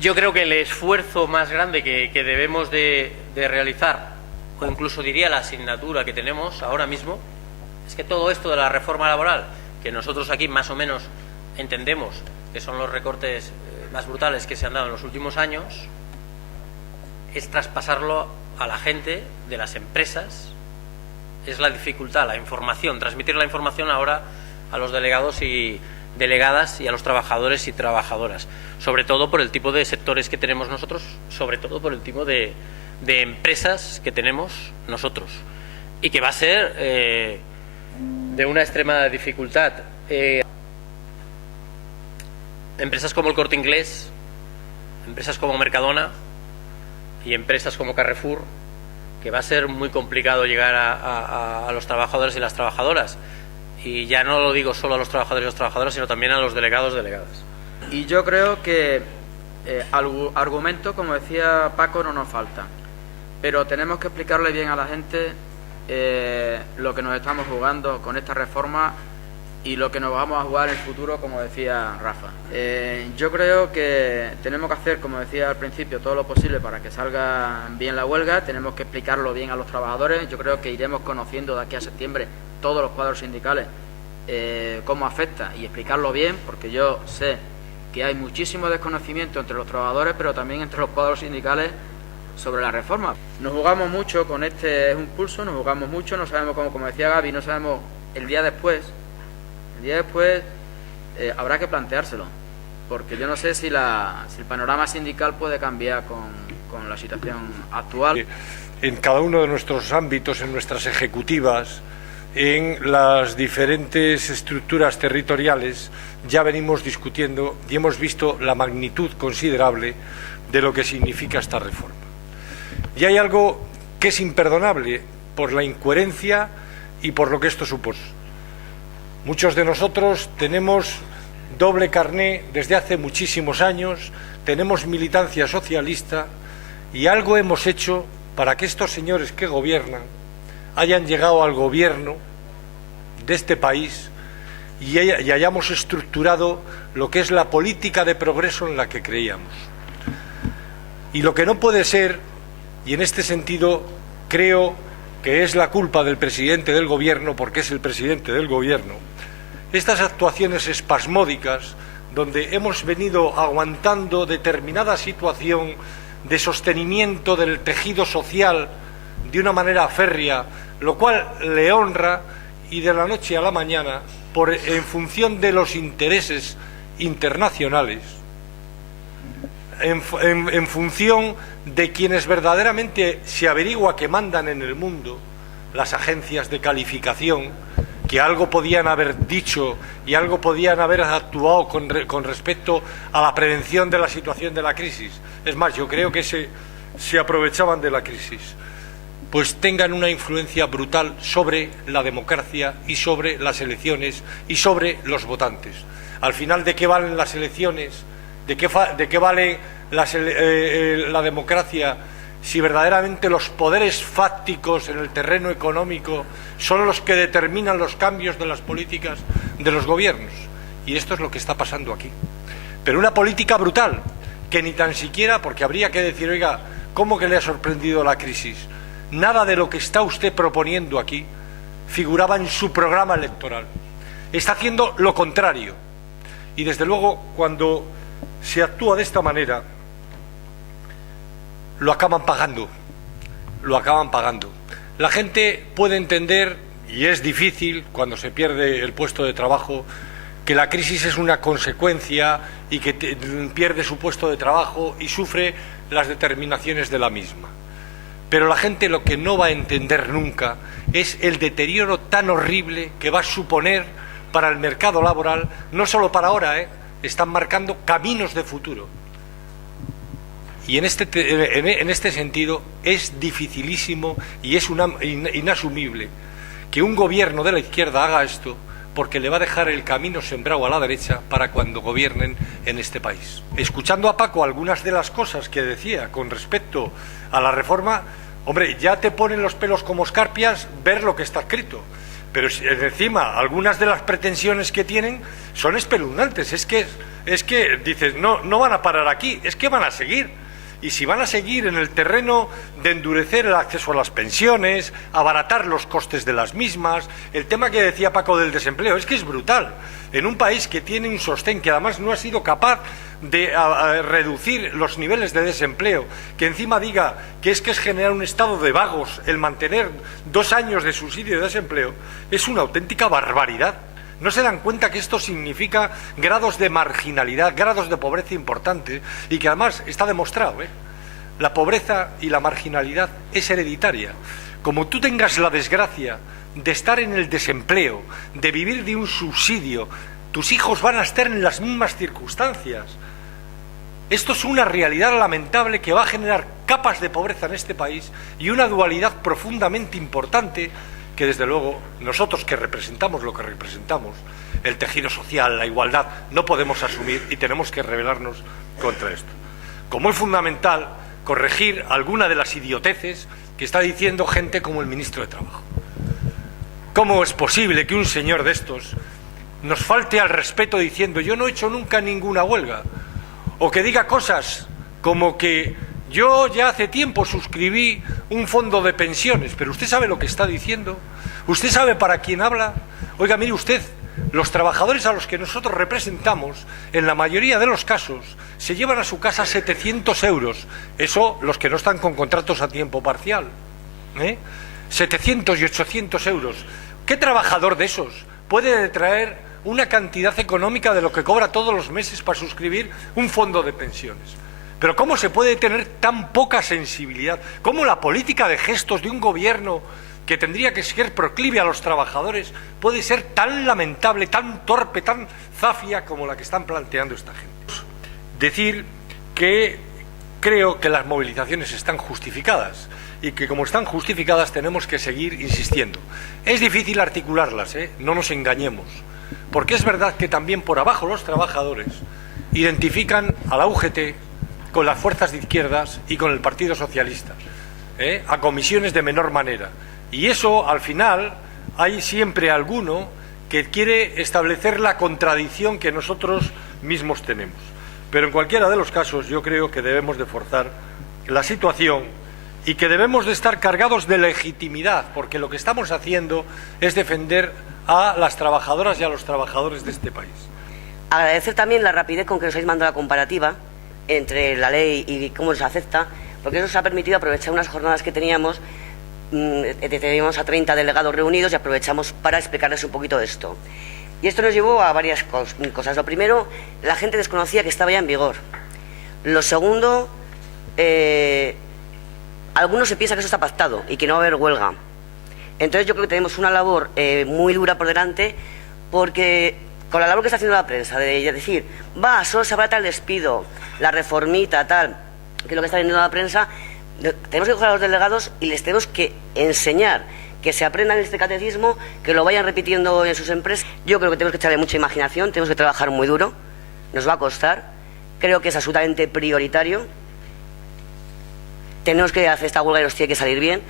Yo creo que el esfuerzo más grande que debemos de realizar, o incluso diría la asignatura que tenemos ahora mismo, es que todo esto de la reforma laboral, que nosotros aquí más o menos entendemos que son los recortes más brutales que se han dado en los últimos años, es traspasarlo a la gente de las empresas. Es la dificultad, la información, transmitir la información ahora a los delegados y delegadas y a los trabajadores y trabajadoras, sobre todo por el tipo de sectores que tenemos nosotros, sobre todo por el tipo de empresas que tenemos nosotros, y que va a ser de una extrema dificultad. Empresas como el Corte Inglés, empresas como Mercadona y empresas como Carrefour, que va a ser muy complicado llegar a los trabajadores y las trabajadoras. Y ya no lo digo solo a los trabajadores y las trabajadoras, sino también a los delegados y delegadas. Y yo creo que argumentos, como decía Paco, no nos faltan. Pero tenemos que explicarle bien a la gente lo que nos estamos jugando con esta reforma y lo que nos vamos a jugar en el futuro, como decía Rafa. Yo creo que tenemos que hacer, como decía al principio, todo lo posible para que salga bien la huelga. Tenemos que explicarlo bien a los trabajadores. Yo creo que iremos conociendo de aquí a septiembre todos los cuadros sindicales cómo afecta, y explicarlo bien, porque yo sé que hay muchísimo desconocimiento entre los trabajadores, pero también entre los cuadros sindicales sobre la reforma. Nos jugamos mucho con este, es un pulso, nos jugamos mucho, no sabemos cómo, como decía Gaby, no sabemos el día después. El día después habrá que planteárselo, porque yo no sé si el panorama sindical puede cambiar con la situación actual. En cada uno de nuestros ámbitos, en nuestras ejecutivas, en las diferentes estructuras territoriales, ya venimos discutiendo y hemos visto la magnitud considerable de lo que significa esta reforma. Y hay algo que es imperdonable por la incoherencia y por lo que esto supone. Muchos de nosotros tenemos doble carné desde hace muchísimos años, tenemos militancia socialista, y algo hemos hecho para que estos señores que gobiernan hayan llegado al gobierno de este país y hayamos estructurado lo que es la política de progreso en la que creíamos. Y lo que no puede ser, y en este sentido creo que es la culpa del presidente del gobierno, porque es el presidente del gobierno, estas actuaciones espasmódicas donde hemos venido aguantando determinada situación de sostenimiento del tejido social de una manera férrea, lo cual le honra, y de la noche a la mañana, en función de los intereses internacionales, en función de quienes verdaderamente se averigua que mandan en el mundo, las agencias de calificación, que algo podían haber dicho y algo podían haber actuado con respecto a la prevención de la situación de la crisis. Es más, yo creo que se aprovechaban de la crisis. Pues tengan una influencia brutal sobre la democracia y sobre las elecciones y sobre los votantes. Al final, ¿de qué valen las elecciones? ¿De qué vale la democracia si verdaderamente los poderes fácticos en el terreno económico son los que determinan los cambios de las políticas de los gobiernos? Y esto es lo que está pasando aquí. Pero una política brutal, que ni tan siquiera, porque habría que decir, oiga, ¿cómo que le ha sorprendido la crisis? Nada de lo que está usted proponiendo aquí figuraba en su programa electoral. Está haciendo lo contrario. Y desde luego, cuando se actúa de esta manera, lo acaban pagando. Lo acaban pagando. La gente puede entender, y es difícil cuando se pierde el puesto de trabajo, que la crisis es una consecuencia y que pierde su puesto de trabajo y sufre las determinaciones de la misma. Pero la gente lo que no va a entender nunca es el deterioro tan horrible que va a suponer para el mercado laboral, no solo para ahora, están marcando caminos de futuro. Y en este sentido es dificilísimo y es inasumible que un gobierno de la izquierda haga esto, porque le va a dejar el camino sembrado a la derecha para cuando gobiernen en este país. Escuchando a Paco algunas de las cosas que decía con respecto a la reforma, hombre, ya te ponen los pelos como escarpias ver lo que está escrito. Pero encima, algunas de las pretensiones que tienen son espeluznantes. Es que es que dices, no van a parar aquí, es que van a seguir. Y si van a seguir en el terreno de endurecer el acceso a las pensiones, abaratar los costes de las mismas, el tema que decía Paco del desempleo, es que es brutal. En un país que tiene un sostén, que además no ha sido capaz de reducir los niveles de desempleo, que encima diga que es generar un estado de vagos el mantener 2 años de subsidio de desempleo, es una auténtica barbaridad. No se dan cuenta que esto significa grados de marginalidad, grados de pobreza importantes, y que además está demostrado, la pobreza y la marginalidad es hereditaria. Como tú tengas la desgracia de estar en el desempleo, de vivir de un subsidio, tus hijos van a estar en las mismas circunstancias. Esto es una realidad lamentable que va a generar capas de pobreza en este país y una dualidad profundamente importante que desde luego nosotros que representamos lo que representamos, el tejido social, la igualdad, no podemos asumir y tenemos que rebelarnos contra esto. Como es fundamental corregir alguna de las idioteces que está diciendo gente como el ministro de Trabajo. ¿Cómo es posible que un señor de estos nos falte al respeto diciendo yo no he hecho nunca ninguna huelga? O que diga cosas como que yo ya hace tiempo suscribí un fondo de pensiones, pero usted sabe lo que está diciendo, usted sabe para quién habla. Oiga, mire usted, los trabajadores a los que nosotros representamos, en la mayoría de los casos, se llevan a su casa 700 euros. Eso los que no están con contratos a tiempo parcial. 700 y 800 euros. ¿Qué trabajador de esos puede traer una cantidad económica de lo que cobra todos los meses para suscribir un fondo de pensiones? Pero ¿cómo se puede tener tan poca sensibilidad? ¿Cómo la política de gestos de un gobierno que tendría que ser proclive a los trabajadores puede ser tan lamentable, tan torpe, tan zafia como la que están planteando esta gente? Decir que creo que las movilizaciones están justificadas y que como están justificadas tenemos que seguir insistiendo. Es difícil articularlas, no nos engañemos, porque es verdad que también por abajo los trabajadores identifican a la UGT con las fuerzas de izquierdas y con el Partido Socialista, a comisiones de menor manera. Y eso, al final, hay siempre alguno que quiere establecer la contradicción que nosotros mismos tenemos. Pero en cualquiera de los casos yo creo que debemos de forzar la situación y que debemos de estar cargados de legitimidad, porque lo que estamos haciendo es defender a las trabajadoras y a los trabajadores de este país. Agradecer también la rapidez con que nos habéis mandado la comparativa entre la ley y cómo se acepta, porque eso nos ha permitido aprovechar unas jornadas que teníamos a 30 delegados reunidos y aprovechamos para explicarles un poquito de esto. Y esto nos llevó a varias cosas. Lo primero, la gente desconocía que estaba ya en vigor. Lo segundo, algunos se piensa que eso está pactado y que no va a haber huelga. Entonces yo creo que tenemos una labor muy dura por delante, porque con la labor que está haciendo la prensa, de decir, solo se abarata el despido, la reformita, tal, que es lo que está viendo la prensa, tenemos que coger a los delegados y les tenemos que enseñar, que se aprendan este catecismo, que lo vayan repitiendo en sus empresas. Yo creo que tenemos que echarle mucha imaginación, tenemos que trabajar muy duro, nos va a costar, creo que es absolutamente prioritario, tenemos que hacer esta huelga y nos tiene que salir bien.